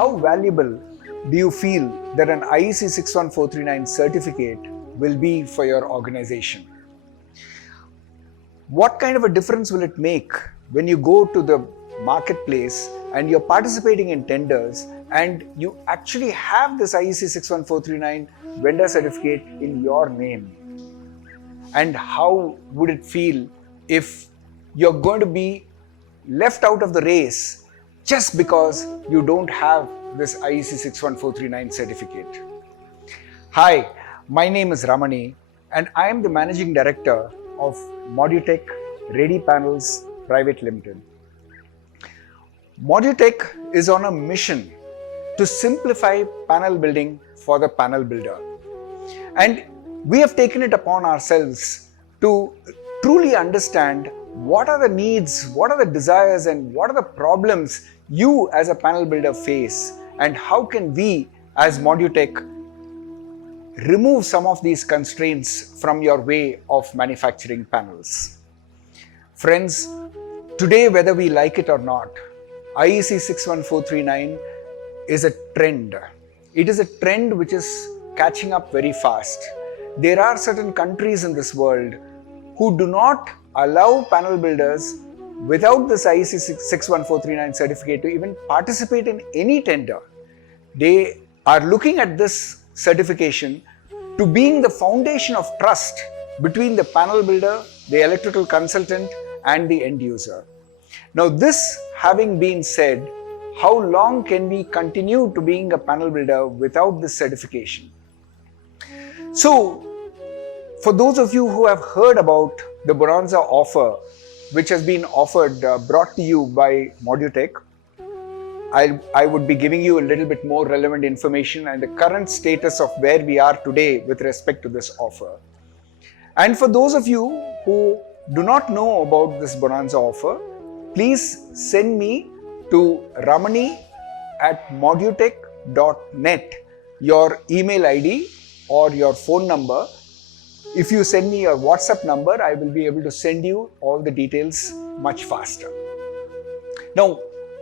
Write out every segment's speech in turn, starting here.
how valuable do you feel that an IEC 61439 certificate will be for your organization? What kind of a difference will it make when you go to the marketplace and you're participating in tenders and you actually have this IEC 61439 vendor certificate in your name? And how would it feel if you're going to be left out of the race just because you don't have this IEC 61439 certificate? Hi, my name is Ramani and I am the Managing Director of Modutec Ready Panels Private Limited. Modutec is on a mission to simplify panel building for the panel builder. And we have taken it upon ourselves to truly understand what are the needs, what are the desires, and what are the problems you as a panel builder face, and how can we as Modutec remove some of these constraints from your way of manufacturing panels. Friends, today, whether we like it or not, IEC 61439 is a trend. It is a trend which is catching up very fast. There are certain countries in this world who do not allow panel builders without this IEC 61439 certificate to even participate in any tender. They are looking at this certification to being the foundation of trust between the panel builder, the electrical consultant, and the end user. Now, this having been said, how long can we continue to being a panel builder without this certification? So, for those of you who have heard about the Bonanza Offer, which has been brought to you by Modutec, I would be giving you a little bit more relevant information and the current status of where we are today with respect to this offer. And for those of you who do not know about this Bonanza Offer, please send me to ramani@modutec.net your email ID or your phone number. If you send me your WhatsApp number, I will be able to send you all the details much faster. Now,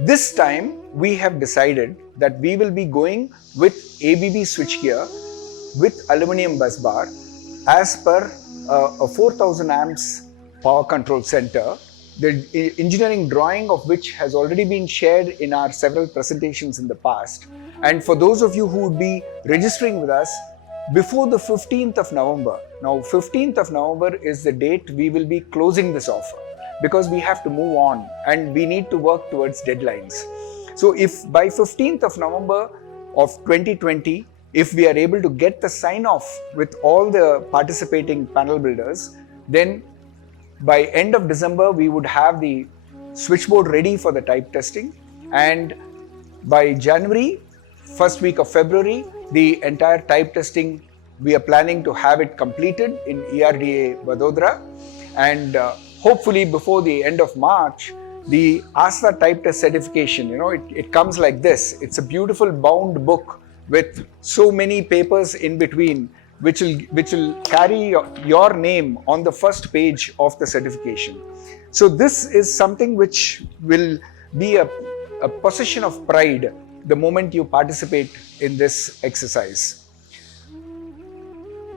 this time we have decided that we will be going with ABB Switchgear with aluminum bus bar as per a 4000 amps power control center, the engineering drawing of which has already been shared in our several presentations in the past. And for those of you who would be registering with us before the 15th of November, now 15th of November is the date we will be closing this offer, because we have to move on and we need to work towards deadlines. So if by 15th of November of 2020, if we are able to get the sign off with all the participating panel builders, then by end of December, we would have the switchboard ready for the type testing. And by January, first week of February, the entire type testing, we are planning to have it completed in ERDA Vadodara. And hopefully before the end of March, the ASTA type test certification, it comes like this. It's a beautiful bound book with so many papers in between, which will carry your name on the first page of the certification. So this is something which will be a position of pride the moment you participate in this exercise.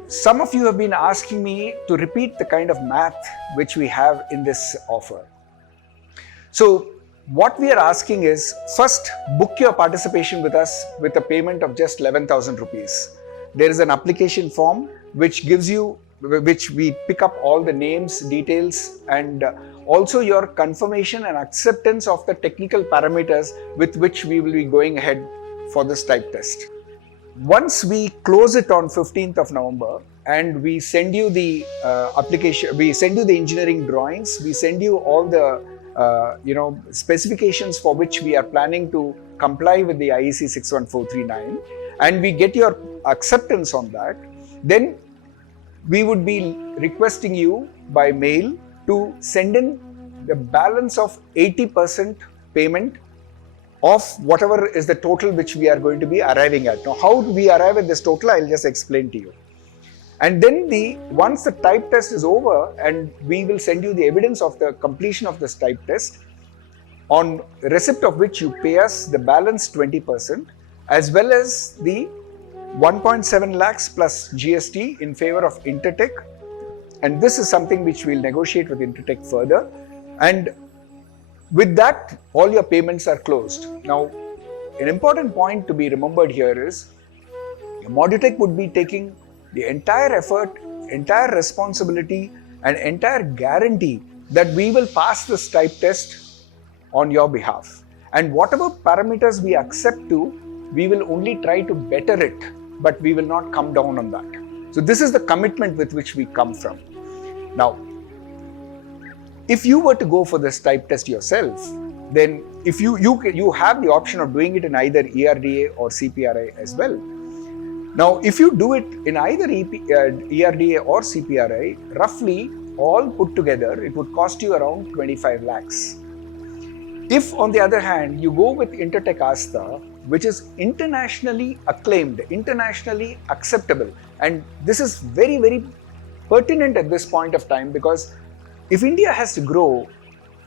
Some of you have been asking me to repeat the kind of math which we have in this offer. So what we are asking is, first book your participation with us with a payment of just 11,000 rupees. There is an application form which we pick up all the names, details, and also your confirmation and acceptance of the technical parameters with which we will be going ahead for this type test. Once we close it on 15th of November and we send you the application, we send you the engineering drawings, we send you all the specifications for which we are planning to comply with the IEC 61439, and we get your acceptance on that, then we would be requesting you by mail to send in the balance of 80% payment of whatever is the total which we are going to be arriving at. Now, how do we arrive at this total? I'll just explain to you. And then once the type test is over and we will send you the evidence of the completion of this type test, on receipt of which you pay us the balance 20%, as well as the 1.7 lakhs plus GST in favor of Intertech. And this is something which we'll negotiate with Intertech further. And with that, all your payments are closed. Now, an important point to be remembered here is Modutec would be taking the entire effort, entire responsibility, and entire guarantee that we will pass this type test on your behalf. And whatever parameters we accept to, we will only try to better it, but we will not come down on that. So this is the commitment with which we come from. Now, if you were to go for this type test yourself, then if you have the option of doing it in either ERDA or CPRI as well. Now, if you do it in either ERDA or CPRI, roughly all put together, it would cost you around 25 lakhs. If, on the other hand, you go with Intertech Asta, which is internationally acclaimed, internationally acceptable, and this is very, very pertinent at this point of time, because if India has to grow,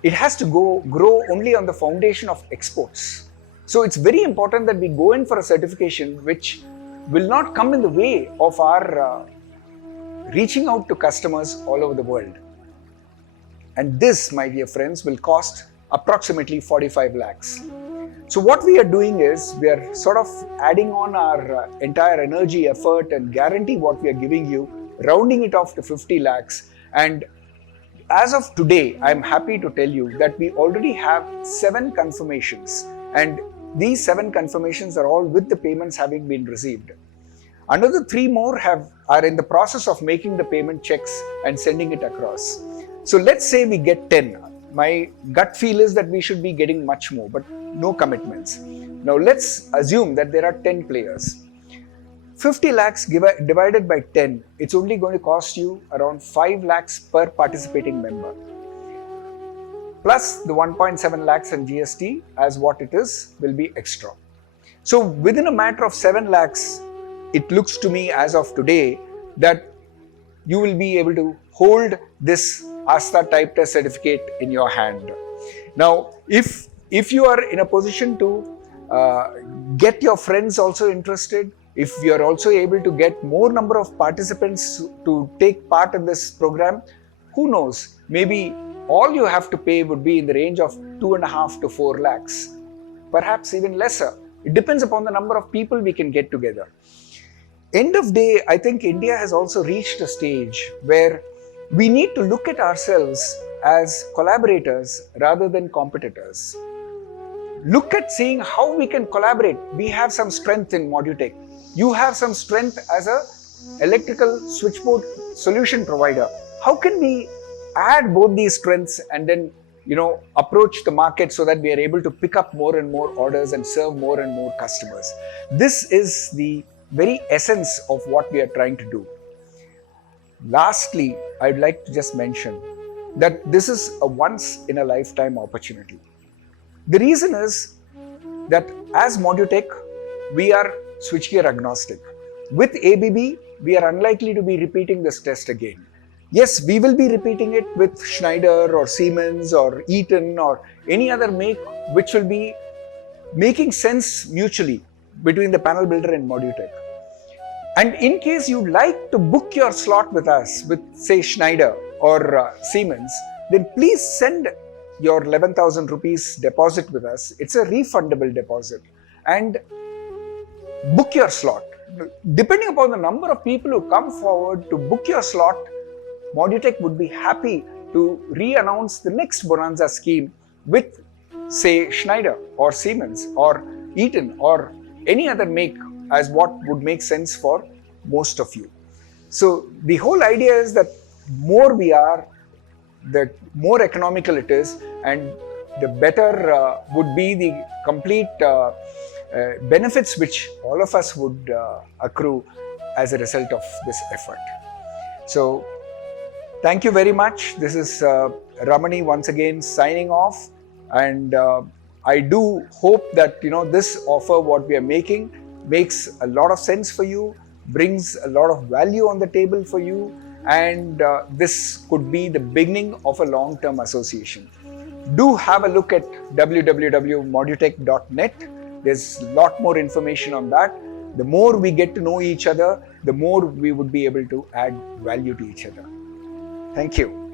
it has to grow only on the foundation of exports. So it's very important that we go in for a certification which will not come in the way of our reaching out to customers all over the world. And this, my dear friends, will cost approximately 45 lakhs. So what we are doing is, we are sort of adding on our entire energy, effort and guarantee what we are giving you, rounding it off to 50 lakhs. And as of today, I'm happy to tell you that we already have 7 confirmations, and these 7 confirmations are all with the payments having been received. Another 3 more are in the process of making the payment checks and sending it across. So let's say we get 10. My gut feel is that we should be getting much more, but no commitments. Now let's assume that there are 10 players. 50 lakhs divided by 10, it's only going to cost you around 5 lakhs per participating member. Plus the 1.7 lakhs and GST as what it is will be extra. So within a matter of 7 lakhs, it looks to me as of today that you will be able to hold this Asta type test certificate in your hand. Now, if you are in a position to get your friends also interested, if you are also able to get more number of participants to take part in this program, who knows, maybe all you have to pay would be in the range of 2.5 to 4 lakhs, perhaps even lesser. It depends upon the number of people we can get together. End of day, I think India has also reached a stage where we need to look at ourselves as collaborators rather than competitors. Look at seeing how we can collaborate. We have some strength in Modutec. You have some strength as a electrical switchboard solution provider. How can we add both these strengths and then, approach the market so that we are able to pick up more and more orders and serve more and more customers? This is the very essence of what we are trying to do. Lastly, I'd like to just mention that this is a once-in-a-lifetime opportunity. The reason is that as Modutec, we are switchgear agnostic. With ABB, we are unlikely to be repeating this test again. Yes, we will be repeating it with Schneider or Siemens or Eaton or any other make which will be making sense mutually between the panel builder and Modutec. And in case you'd like to book your slot with us, with say Schneider or Siemens, then please send your 11,000 rupees deposit with us. It's a refundable deposit, and book your slot. Depending upon the number of people who come forward to book your slot, Modutec would be happy to re-announce the next Bonanza scheme with say Schneider or Siemens or Eaton or any other make as what would make sense for most of you. So the whole idea is that more we are, the more economical it is, and the better would be the complete benefits which all of us would accrue as a result of this effort. So thank you very much. This is Ramani once again signing off, and I do hope that this offer what we are making makes a lot of sense for you, brings a lot of value on the table for you, and this could be the beginning of a long-term association. Do have a look at www.modutec.net. There's a lot more information on that. The more we get to know each other, the more we would be able to add value to each other. Thank you.